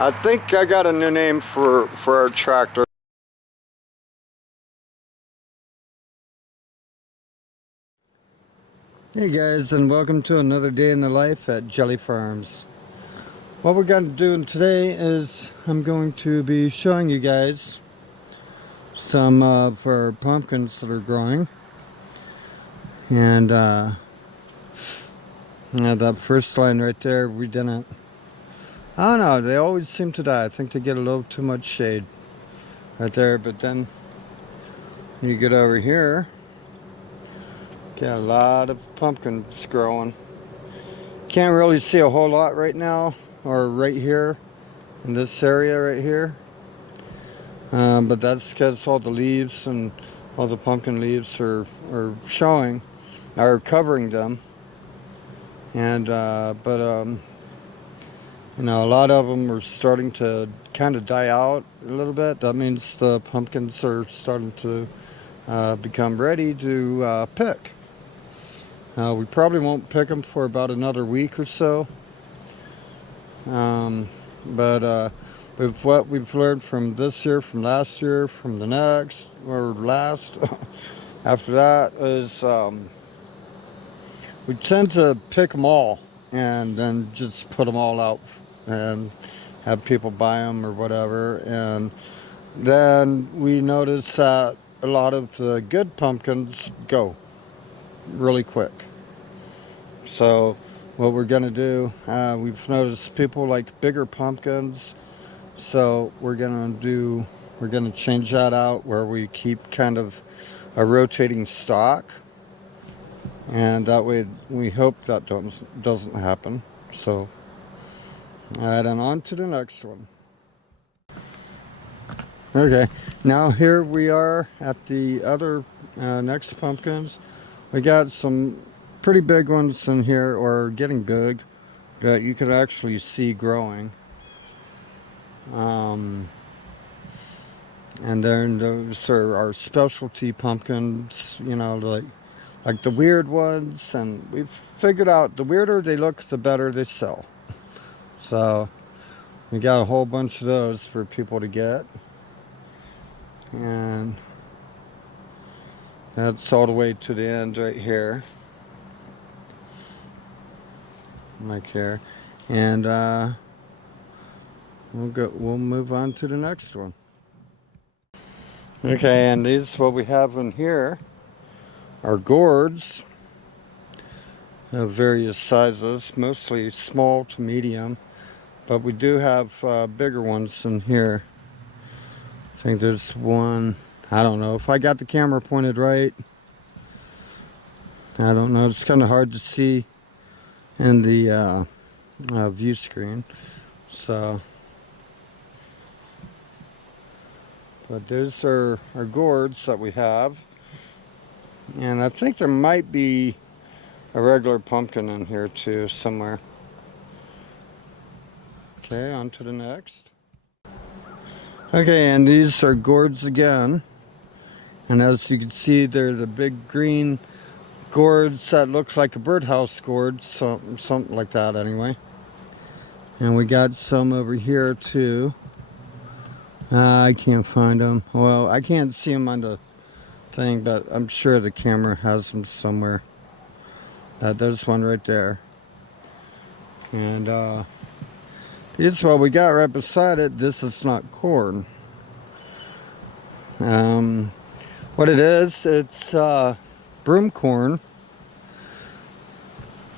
I think I got a new name for our tractor. Hey guys, and welcome to another day in the life at Jelly Farms. What we're going to do today is I'm going to be showing you guys some of our pumpkins that are growing. And that first line right there, we didn't, I don't know, they always seem to die. I think they get a little too much shade right there, but then you get over here, got a lot of pumpkins growing. Can't really see a whole lot right now, or right here in this area right here, but that's because all the leaves and all the pumpkin leaves are showing, are covering them. And you know, a lot of them are starting to kind of die out a little bit. That means the pumpkins are starting to become ready to pick. We probably won't pick them for about another week or so. With what we've learned from this year, from last year, from the next, or last, after that, is we tend to pick them all and then just put them all out and have people buy them or whatever. And then we notice that a lot of the good pumpkins go really quick. So what we're gonna do, we've noticed people like bigger pumpkins, so we're gonna change that out where we keep kind of a rotating stock, and that way we hope that doesn't happen. So alright, and on to the next one. Okay, now here we are at the other next pumpkins. We got some pretty big ones in here, or getting big, that you could actually see growing. And then those are our specialty pumpkins, you know, like the weird ones, and we've figured out the weirder they look, the better they sell. So we got a whole bunch of those for people to get. And that's all the way to the end right here. Like here. And we'll move on to the next one. Okay, and these, what we have in here are gourds of various sizes, mostly small to medium, but we do have bigger ones in here. I think there's one, I don't know if I got the camera pointed right. I don't know, it's kind of hard to see in the view screen. So, but those are our gourds that we have. And I think there might be a regular pumpkin in here too, somewhere. Okay, on to the next. Okay, and these are gourds again. And as you can see, they're the big green gourds that look like a birdhouse gourd, something like that anyway. And we got some over here too. I can't find them. Well, I can't see them on the thing, but I'm sure the camera has them somewhere. There's one right there. And this is what we got right beside it. This is not corn. What it is, it's broom corn.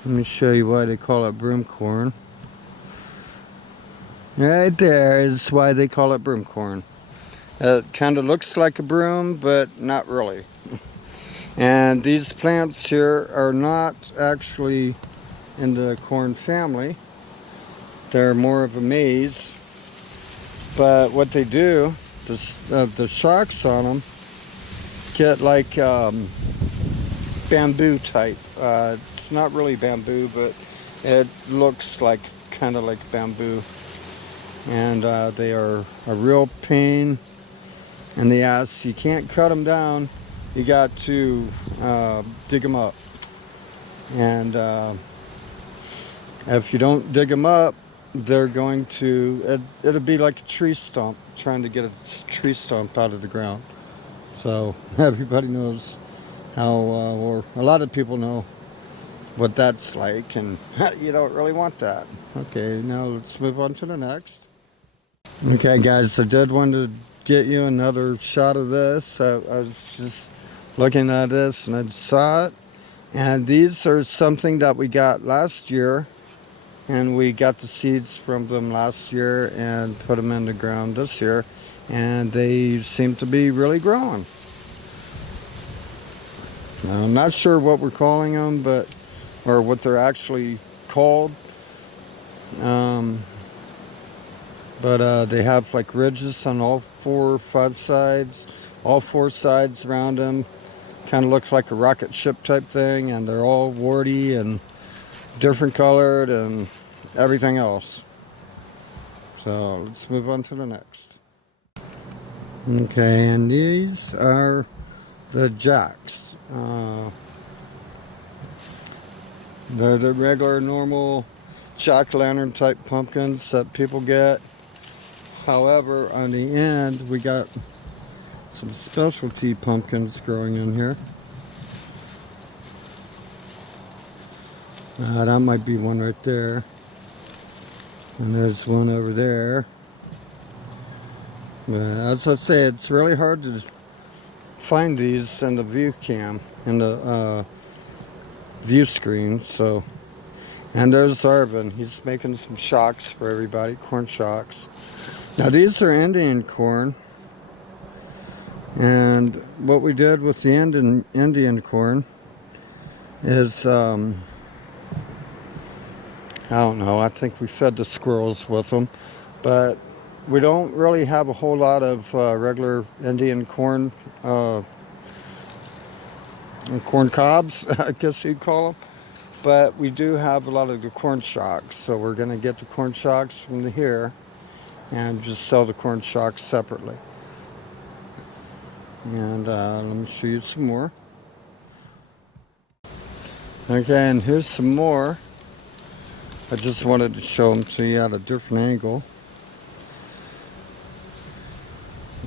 Let me show you why they call it broom corn. Right there is why they call it broom corn. It kind of looks like a broom, but not really. And these plants here are not actually in the corn family. They're more of a maize. But what they do, the shocks on them get like bamboo type. It's not really bamboo, but it looks like kind of like bamboo. And they are a real pain in the ass. You can't cut them down. You got to dig them up. And if you don't dig them up, they're going to, it'll be like a tree stump, trying to get a tree stump out of the ground. So everybody knows how, or a lot of people know what that's like, and you don't really want that. Okay, now let's move on to the next. Okay guys, I did want to get you another shot of this. I was just looking at this and I saw it. And these are something that we got last year. And we got the seeds from them last year and put them in the ground this year. And they seem to be really growing. Now, I'm not sure what we're calling them, or what they're actually called. But they have like ridges on all 4 or 5 sides, all 4 sides around them. Kind of looks like a rocket ship type thing, and they're all warty and different colored and everything else. So let's move on to the next. Okay, and these are the jacks. They're the regular, normal jack-o'-lantern type pumpkins that people get. However, on the end, we got some specialty pumpkins growing in here. That might be one right there. And there's one over there. But as I say, it's really hard to find these in the view cam, in the view screen. So, and there's Arvon. He's making some shocks for everybody, corn shocks. Now these are Indian corn, and what we did with the Indian corn is, I don't know, I think we fed the squirrels with them, but we don't really have a whole lot of regular Indian corn, corn cobs, I guess you'd call them, but we do have a lot of the corn shocks, so we're going to get the corn shocks from here and just sell the corn shocks separately. And let me show you some more. Okay, and here's some more. I just wanted to show them to you at a different angle.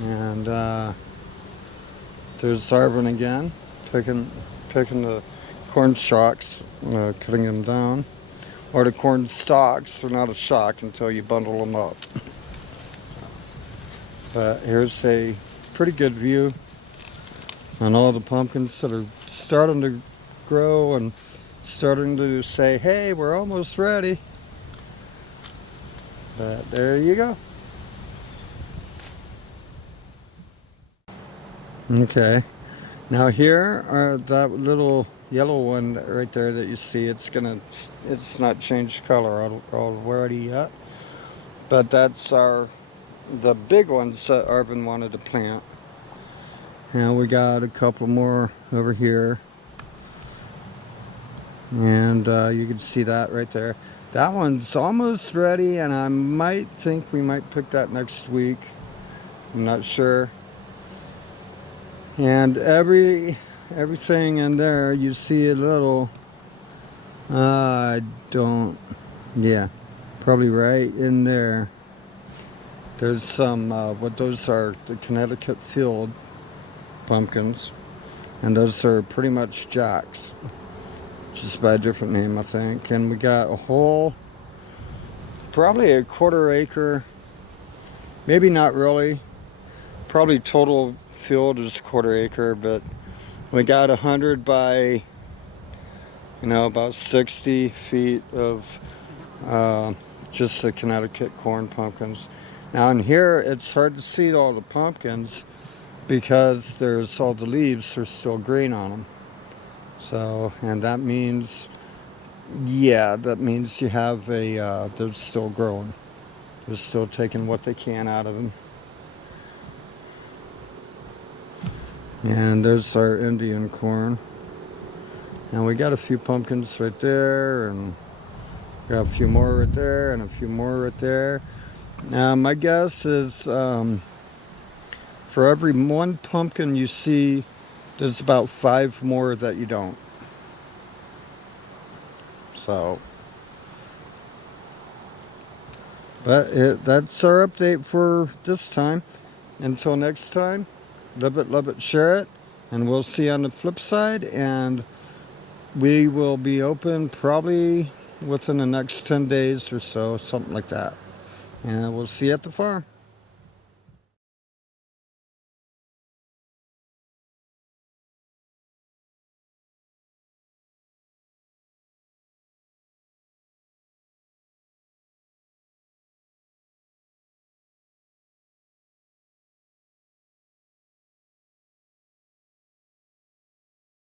And there's Arvon again, picking the corn shocks, cutting them down. Or the corn stalks. They're not a shock until you bundle them up. But here's a pretty good view on all the pumpkins that are starting to grow and starting to say, hey, we're almost ready. But there you go. Okay, now here are that little yellow one right there that you see. It's not changed color already yet, but that's the big ones that Arvon wanted to plant. And we got a couple more over here, and you can see that right there. That one's almost ready, and I might think we might pick that next week. I'm not sure. And everything in there, you see a little, yeah, probably right in there. There's some, what those are, the Connecticut field pumpkins. And those are pretty much jacks. Just by a different name, I think. And we got a whole, probably a 1/4 acre, maybe not really, probably total field is 1/4 acre, but we got 100 by, about 60 feet of just the Connecticut corn pumpkins. Now in here, it's hard to see all the pumpkins because there's all the leaves are still green on them. So, and that means, yeah, that means you have they're still growing. They're still taking what they can out of them. And there's our Indian corn. And we got a few pumpkins right there, and got a few more right there, and a few more right there. Now my guess is for every one pumpkin you see, there's about 5 more that you don't. So But that's our update for this time. Until next time, love it, share it, and we'll see you on the flip side. And we will be open probably within the next 10 days or so, something like that. And we'll see you at the farm.